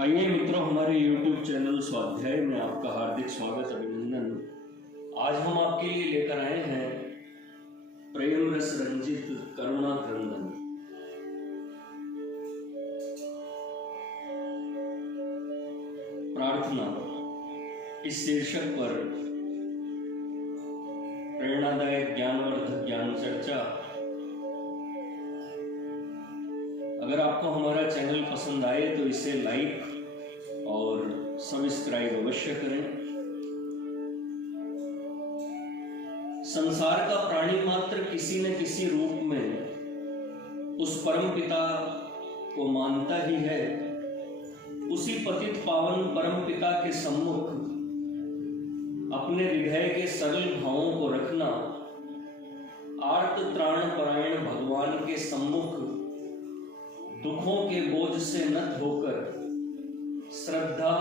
आइए मित्रों, हमारे YouTube चैनल स्वाध्याय में आपका हार्दिक स्वागत अभिनंदन। आज हम आपके लिए लेकर आए हैं प्रेम रस रंजित करुणा क्रंदन। प्रार्थना इस शीर्षक पर प्रेरणादायक ज्ञानवर्धक ज्ञान चर्चा। अगर आपको हमारा चैनल पसंद आए तो इसे लाइक और सब्सक्राइब अवश्य करें। संसार का प्राणी मात्र किसी न किसी रूप में उस परम पिता को मानता ही है। उसी पतित पावन परम पिता के सम्मुख अपने हृदय के सरल भावों को रखना, आर्त त्राण परायण भगवान के सम्मुख दुखों के बोझ से न धोकर श्रद्धा,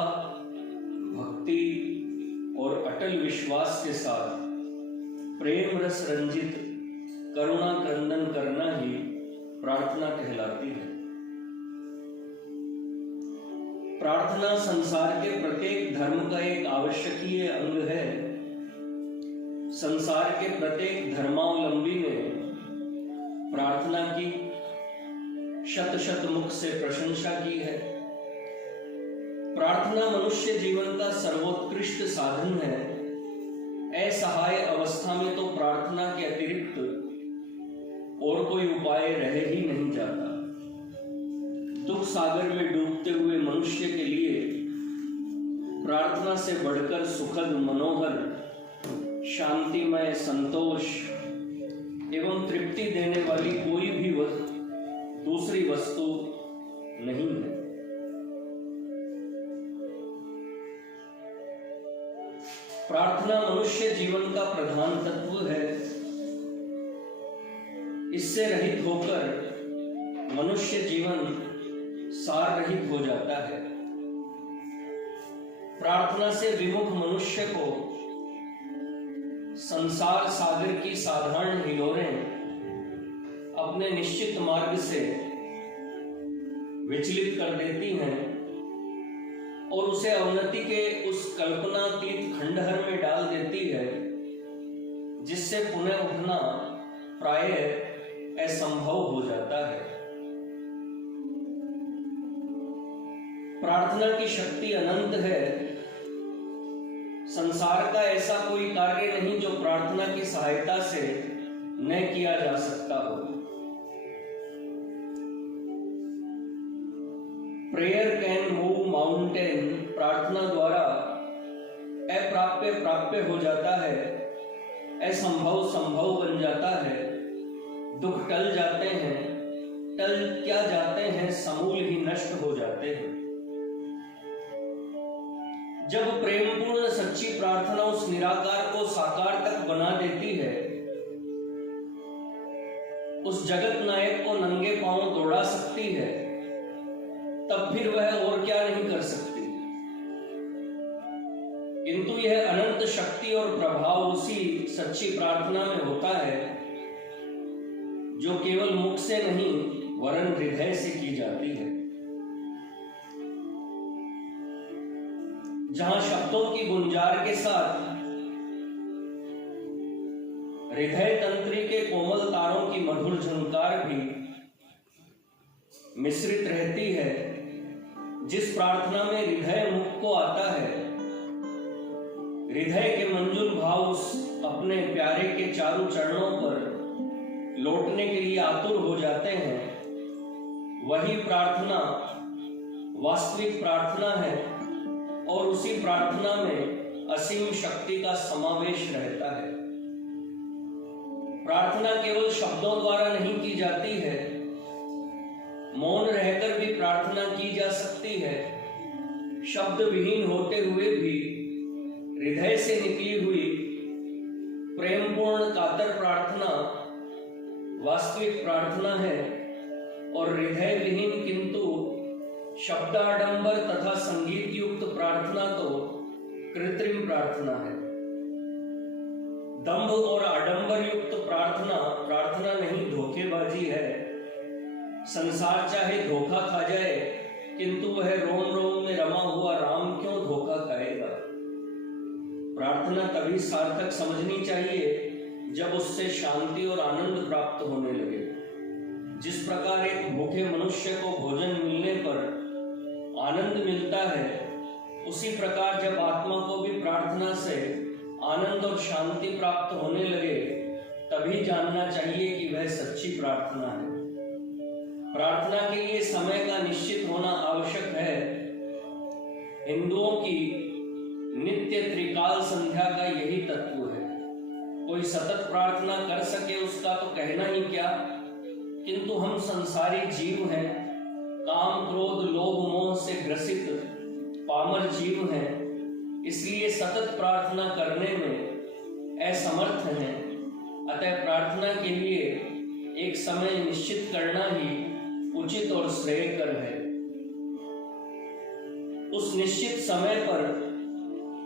भक्ति और अटल विश्वास के साथ प्रेम रस रंजित करुणा क्रंदन करना ही प्रार्थना कहलाती है। प्रार्थना संसार के प्रत्येक धर्म का एक आवश्यकीय अंग है। संसार के प्रत्येक धर्मावलंबी ने प्रार्थना की, शत शत मुख से प्रशंसा की है। प्रार्थना मनुष्य जीवन का सर्वोत्कृष्ट साधन है। असहाय अवस्था में तो प्रार्थना के अतिरिक्त और कोई उपाय रह ही नहीं जाता। दुख सागर में डूबते हुए मनुष्य के लिए प्रार्थना से बढ़कर सुखद, मनोहर, शांतिमय, संतोष एवं तृप्ति देने वाली कोई भी दूसरी वस्तु नहीं है। प्रार्थना मनुष्य जीवन का प्रधान तत्व है। इससे रहित होकर मनुष्य जीवन सार रहित हो जाता है। प्रार्थना से विमुख मनुष्य को संसार सागर की साधारण हिलोरें अपने निश्चित मार्ग से विचलित कर देती हैं और उसे अवनति के उस कल्पनातीत खंडहर में डाल देती है, जिससे पुनः उठना प्रायः असंभव हो जाता है। प्रार्थना की शक्ति अनंत है। संसार का ऐसा कोई कार्य नहीं जो प्रार्थना की सहायता से न किया जा सकता हो। Prayer can move mountain. प्रार्थना द्वारा अप्राप्य प्राप्य हो जाता है, असंभव संभव बन जाता है। दुख टल जाते हैं, टल क्या जाते हैं, समूल ही नष्ट हो जाते हैं। जब प्रेमपूर्ण सच्ची प्रार्थना उस निराकार को साकार तक बना देती है, उस जगत नायक को नंगे पांव दौड़ा सकती है, तब फिर वह और क्या नहीं कर सकती। किंतु यह अनंत शक्ति और प्रभाव उसी सच्ची प्रार्थना में होता है जो केवल मुख से नहीं वरन हृदय से की जाती है। जहां शब्दों की गुंजार के साथ हृदय तंत्री के कोमल तारों की मधुर झंकार भी मिश्रित रहती है। जिस प्रार्थना में हृदय मुख को आता है, हृदय के मंजुल भाव उस अपने प्यारे के चारों चरणों पर लौटने के लिए आतुर हो जाते हैं, वही प्रार्थना वास्तविक प्रार्थना है और उसी प्रार्थना में असीम शक्ति का समावेश रहता है। प्रार्थना केवल शब्दों द्वारा नहीं की जाती है, मौन रहकर भी प्रार्थना की जा सकती है। शब्द विहीन होते हुए भी हृदय से निकली हुई प्रेमपूर्ण कातर प्रार्थना वास्तविक प्रार्थना है और हृदय विहीन किंतु शब्दाडंबर तथा संगीत युक्त प्रार्थना तो कृत्रिम प्रार्थना है। दंभ और आडंबर युक्त प्रार्थना नहीं, धोखेबाजी है। संसार चाहे धोखा खा जाए, किंतु वह रोम रोम में तभी सार्थक समझनी चाहिए जब उससे शांति और आनंद प्राप्त होने लगे। जिस प्रकार एक भूखे मनुष्य को भोजन मिलने पर आनंद मिलता है, उसी प्रकार जब आत्मा को भी प्रार्थना से आनंद और शांति प्राप्त होने लगे, तभी जानना चाहिए कि वह सच्ची प्रार्थना है। प्रार्थना के लिए समय का निश्चित होना आवश्यक है। हिंदुओं की नित्य त्रिकाल संध्या का यही तत्व है। कोई सतत प्रार्थना कर सके उसका तो कहना ही क्या, किंतु हम संसारी जीव हैं, काम क्रोध लोभ मोह से ग्रसित पामर जीव हैं, इसलिए सतत प्रार्थना करने में असमर्थ हैं। अतः प्रार्थना के लिए एक समय निश्चित करना ही उचित और श्रेयकर है। उस निश्चित समय पर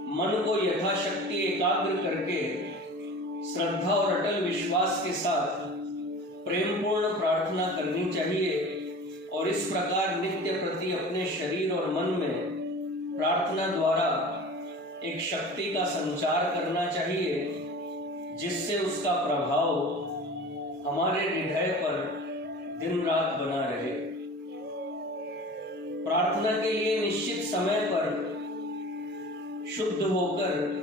मन को यथाशक्ति एकाग्र करके श्रद्धा और अटल विश्वास के साथ प्रेमपूर्ण प्रार्थना करनी चाहिए और इस प्रकार नित्य प्रति अपने शरीर और मन में प्रार्थना द्वारा एक शक्ति का संचार करना चाहिए, जिससे उसका प्रभाव हमारे हृदय पर दिन रात बना रहे। प्रार्थना के लिए निश्चित समय पर शुद्ध होकर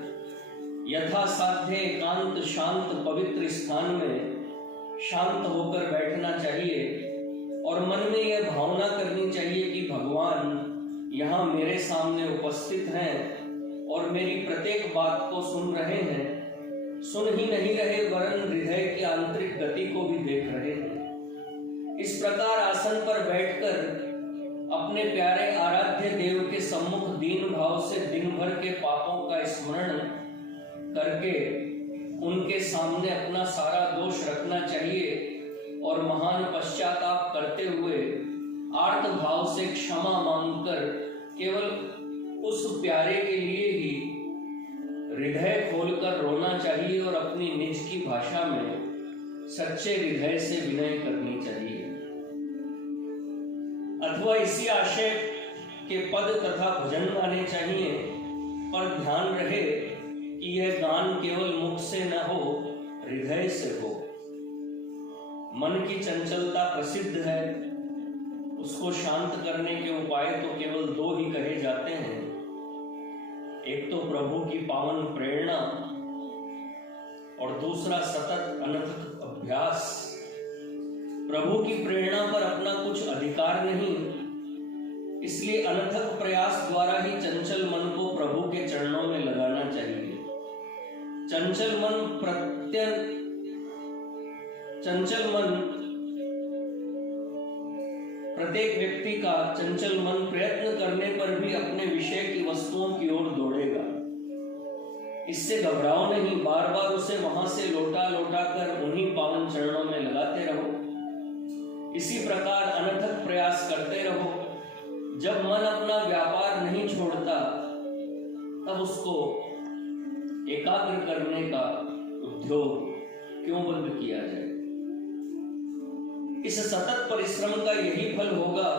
यथासाध्य एकांत शांत पवित्र स्थान में शांत होकर बैठना चाहिए और मन में यह भावना करनी चाहिए कि भगवान यहाँ मेरे सामने उपस्थित हैं और मेरी प्रत्येक बात को सुन रहे हैं। सुन ही नहीं रहे वरन हृदय की आंतरिक गति को भी देख रहे हैं। इस प्रकार आसन पर बैठकर अपने प्यारे आराध्य देव के सम्मुख दीन भाव से दिन भर के पापों का स्मरण करके उनके सामने अपना सारा दोष रखना चाहिए और महान पश्चाताप करते हुए आर्त भाव से क्षमा मांगकर केवल उस प्यारे के लिए ही हृदय खोलकर रोना चाहिए और अपनी निज की भाषा में सच्चे हृदय से विनय करनी चाहिए। अथवा इसी आशय के पद तथा भजन गाने चाहिए, पर ध्यान रहे कि यह गान केवल मुख से न हो, हृदय से हो। मन की चंचलता प्रसिद्ध है, उसको शांत करने के उपाय तो केवल दो ही कहे जाते हैं। एक तो प्रभु की पावन प्रेरणा और दूसरा सतत अनथक अभ्यास। प्रभु की प्रेरणा पर अपना कुछ अधिकार नहीं, इसलिए अनथक प्रयास द्वारा ही चंचल मन को प्रभु के चरणों में लगाना चाहिए। चंचल मन प्रत्येक व्यक्ति का चंचल मन प्रयत्न करने पर भी अपने विषय की वस्तुओं की ओर दौड़ेगा। इससे घबराओ नहीं, बार बार उसे वहां से लौटा लौटा कर उन्हीं पावन चरणों में लगाते रहो। इसी प्रकार अनथक प्रयास करते रहो। जब मन अपना व्यापार नहीं छोड़ता, तब उसको एकाग्र करने का उद्योग क्यों बंद किया जाए। इस सतत परिश्रम का यही फल होगा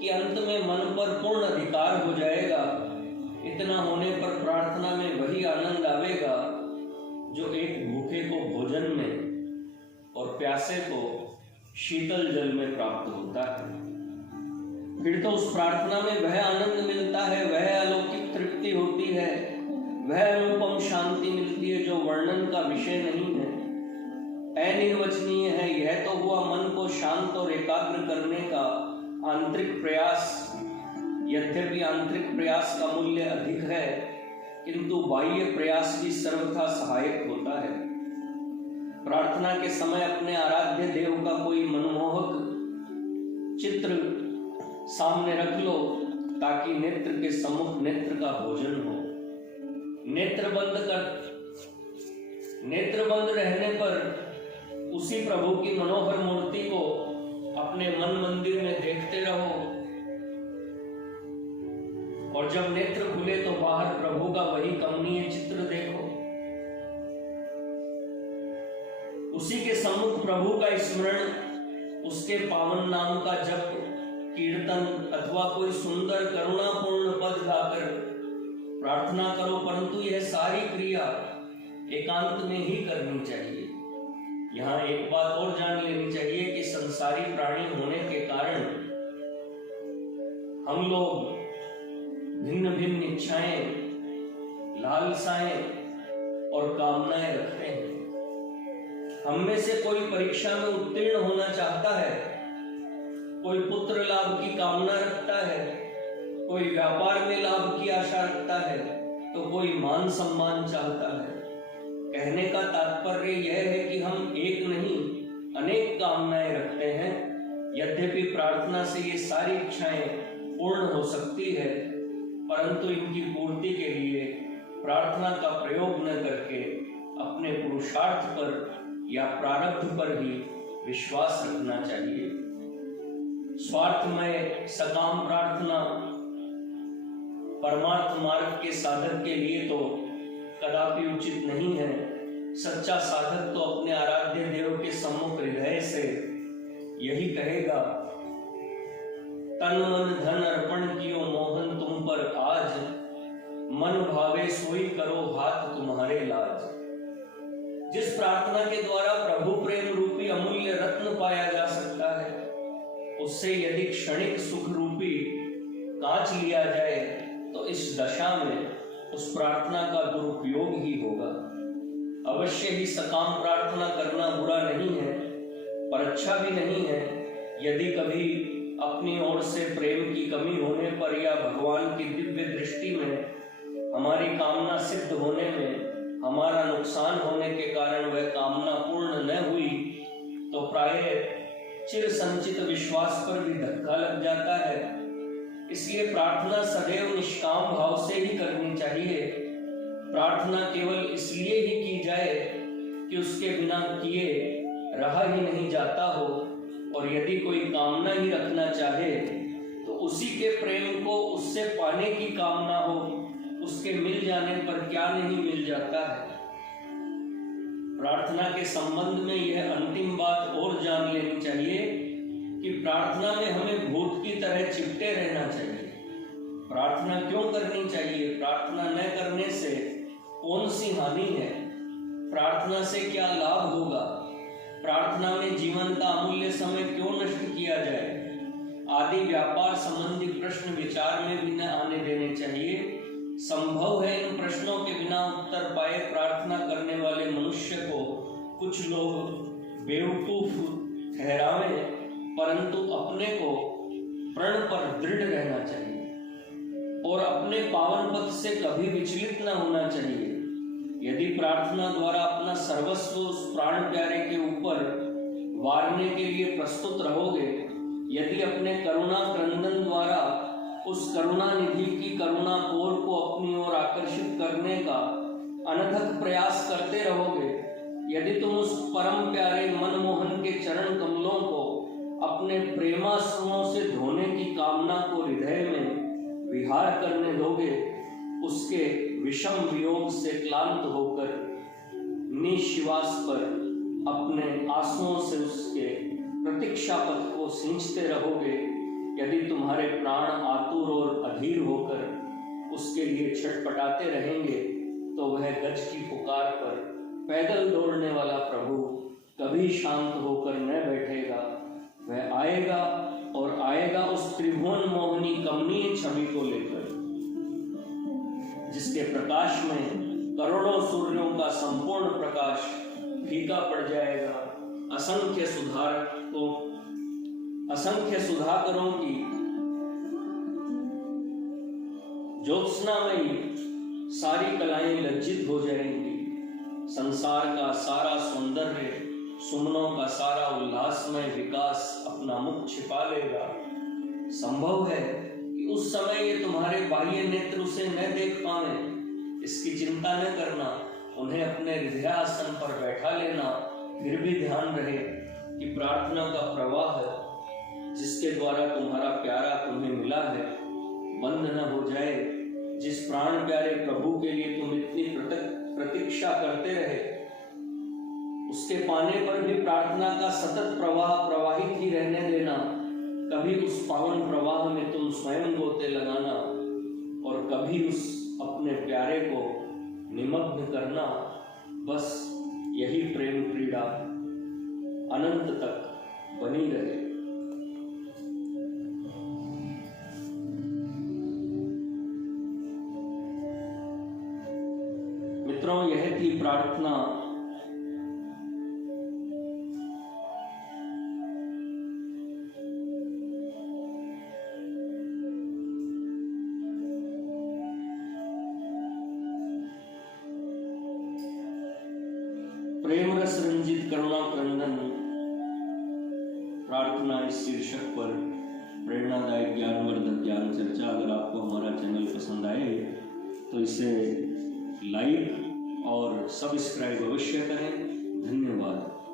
कि अंत में मन पर पूर्ण अधिकार हो जाएगा। इतना होने पर प्रार्थना में वही आनंद आवेगा जो एक भूखे को भोजन में और प्यासे को शीतल जल में प्राप्त होता है। फिर तो उस प्रार्थना में वह आनंद मिलता है, वह अलौकिक तृप्ति होती है, वह अनुपम शांति मिलती है जो वर्णन का विषय नहीं है, अनिर्वचनीय है। यह तो हुआ मन को शांत और एकाग्र करने का आंतरिक प्रयास। यद्यपि आंतरिक प्रयास का मूल्य अधिक है, किंतु बाह्य प्रयास भी सर्वथा सहायक होता है। प्रार्थना के समय अपने आराध्य देव का कोई मनमोहक चित्र सामने रख लो, ताकि नेत्र के सम्मुख नेत्र का भोजन हो। नेत्र बंद रहने पर उसी प्रभु की मनोहर मूर्ति को अपने मन मंदिर में देखते रहो, और जब नेत्र खुले तो बाहर प्रभु का वही कमनीय चित्र देखो। उसी के सम्मुख प्रभु का स्मरण, उसके पावन नाम का जप, कीर्तन अथवा कोई सुंदर करुणापूर्ण पद गाकर प्रार्थना करो, परंतु यह सारी क्रिया एकांत में ही करनी चाहिए। यहाँ एक बात और जान लेनी चाहिए कि संसारी प्राणी होने के कारण हम लोग भिन्न भिन्न इच्छाएं, लालसाएं और कामनाएं रखते हैं। हम में से कोई परीक्षा में उत्तीर्ण होना चाहता है, कोई पुत्र लाभ की कामना रखता है, कोई व्यापार में लाभ की आशा रखता है, तो कोई मान सम्मान चाहता है। कहने का तात्पर्य यह है कि हम एक नहीं अनेक कामनाएं रखते हैं। यद्यपि प्रार्थना से ये सारी इच्छाएं पूर्ण हो सकती है, परंतु इनकी पूर्ति के लिए प्रार्थना का प्रयोग न करके अपने पुरुषार्थ पर या प्रारब्ध पर ही विश्वास रखना चाहिए। स्वार्थमय सकाम प्रार्थना परमार्थ मार्ग के साधक के लिए तो कदापि उचित नहीं है। सच्चा साधक तो अपने आराध्य देव के सम्मुख हृदय से यही कहेगा, तन मन धन अर्पण कियो मोहन तुम पर आज, मन भावे सोई करो हाथ तुम्हारे लाज। जिस प्रार्थना के द्वारा प्रभु प्रेम रूपी अमूल्य रत्न पाया जा सकता है, उससे यदि क्षणिक सुख रूपी कांच लिया जाए तो इस दशा में उस प्रार्थना का दुरुपयोग ही होगा। अवश्य ही सकाम प्रार्थना करना बुरा नहीं है, पर अच्छा भी नहीं है। यदि कभी अपनी ओर से प्रेम की कमी होने पर या भगवान की दिव्य दृष्टि में हमारी कामना सिद्ध होने में हमारा नुकसान होने के कारण वह कामना पूर्ण न हुई, तो प्रायः चिर संचित विश्वास पर भी धक्का लग जाता है। इसलिए प्रार्थना सदैव निष्काम भाव से ही करनी चाहिए। प्रार्थना केवल इसलिए ही की जाए कि उसके बिना किए रहा ही नहीं जाता हो, और यदि कोई कामना ही रखना चाहे तो उसी के प्रेम को उससे पाने की कामना हो। उसके मिल जाने पर क्या नहीं मिल जाता है। प्रार्थना के संबंध में यह अंतिम बात और जान लेनी चाहिए कि प्रार्थना में हमें भूत की तरह चिपटे रहना चाहिए। प्रार्थना क्यों करनी चाहिए? प्रार्थना न करने से कौन सी हानि है? प्रार्थना से क्या लाभ होगा? प्रार्थना में जीवन का अमूल्य समय क्यों नष्ट किया जाए? आदि व्यापार संबंधी प्रश्न विचार में भी न आने देने चाहिए। संभव है इन प्रश्नों के बिना उत्तर पाए प्रार्थना करने वाले मनुष्य को कुछ लोग बेवकूफ ठहरावे, परंतु अपने को प्रण पर दृढ़ रहना चाहिए और अपने पावन पथ से कभी विचलित न होना चाहिए। यदि प्रार्थना द्वारा अपना सर्वस्व उस प्राण प्यारे के ऊपर वारने के लिए प्रस्तुत रहोगे, यदि अपने करुणा क्रंदन द्वारा उस करुणा निधि की करुणा कोर को अपनी ओर आकर्षित करने का अनथक प्रयास करते रहोगे, यदि तुम उस परम प्यारे मनमोहन के चरण कमलों को अपने प्रेमाश्रुओं से धोने की कामना को हृदय में विहार करने दोगे, उसके विषम वियोग से क्लांत होकर निश्वास पर अपने आंसुओं से उसके प्रतीक्षा पथ को सींचते रहोगे, यदि तुम्हारे प्राण आतुर और अधीर होकर उसके लिए छटपटाते रहेंगे, तो वह गज की पुकार पर पैदल दौड़ने वाला प्रभु कभी शांत होकर न बैठेगा। वह आएगा और आएगा उस त्रिभुवन मोहनी कमनीय छवि को लेकर, जिसके प्रकाश में करोड़ों सूर्यों का संपूर्ण प्रकाश फीका पड़ जाएगा। असंख्य सुधाकरों की ज्योत्सनामयी सारी कलाएं लज्जित हो जाएंगी। संसार का सारा सौंदर्य, सुमनों का सारा उल्लासमय विकास अपना मुख छिपा लेगा। संभव है कि उस समय ये तुम्हारे बाह्य नेत्र उसे न देख पावे। इसकी चिंता न करना, उन्हें अपने हृदयासन पर बैठा लेना। फिर भी ध्यान रहे कि प्रार्थना का प्रवाह जिसके द्वारा तुम्हारा प्यारा तुम्हें मिला है बंद न हो जाए। जिस प्राण प्यारे प्रभु के लिए तुम इतनी प्रतीक्षा करते रहे, उसके पाने पर भी प्रार्थना का सतत प्रवाह प्रवाहित ही रहने देना। कभी उस पावन प्रवाह में तुम स्वयं गोते लगाना और कभी उस अपने निमग्न करना, बस यही प्रेम क्रीड़ा अनंत तक बनी रहे। मित्रों, यह थी प्रार्थना प्रेम रस रंजित करुणा क्रंदन प्रार्थना इस शीर्षक पर प्रेरणादायक ज्ञानवर्धक ज्ञान चर्चा। अगर आपको हमारा चैनल पसंद आए तो इसे लाइक और सब्सक्राइब अवश्य करें। धन्यवाद।